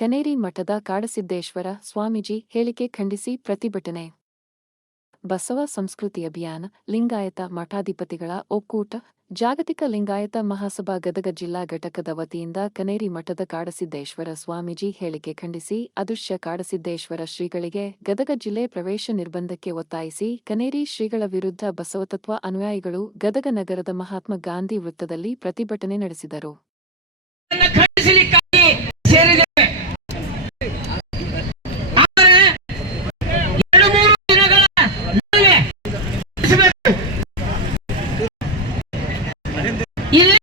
ಕನೇರಿ ಮಠದ ಕಾಡಸಿದ್ದೇಶ್ವರ ಸ್ವಾಮೀಜಿ ಹೇಳಿಕೆ ಖಂಡಿಸಿ ಪ್ರತಿಭಟನೆ. ಬಸವ ಸಂಸ್ಕೃತಿ ಅಭಿಯಾನ, ಲಿಂಗಾಯತ ಮಠಾಧಿಪತಿಗಳ ಒಕ್ಕೂಟ, ಜಾಗತಿಕ ಲಿಂಗಾಯತ ಮಹಾಸಭಾ ಗದಗ ಜಿಲ್ಲಾ ಘಟಕದ ವತಿಯಿಂದ ಕನೇರಿ ಮಠದ ಕಾಡಸಿದ್ದೇಶ್ವರ ಸ್ವಾಮೀಜಿ ಹೇಳಿಕೆ ಖಂಡಿಸಿ, ಅದೃಶ್ಯ ಕಾಡಸಿದ್ದೇಶ್ವರ ಶ್ರೀಗಳಿಗೆ ಗದಗ ಜಿಲ್ಲೆ ಪ್ರವೇಶ ನಿರ್ಬಂಧಕ್ಕೆ ಒತ್ತಾಯಿಸಿ, ಕನೇರಿ ಶ್ರೀಗಳ ವಿರುದ್ಧ ಬಸವತತ್ವ ಅನುಯಾಯಿಗಳು ಗದಗ ನಗರದ ಮಹಾತ್ಮ ಗಾಂಧಿ ವೃತ್ತದಲ್ಲಿ ಪ್ರತಿಭಟನೆ ನಡೆಸಿದರು. ಇಲ್ಲಿ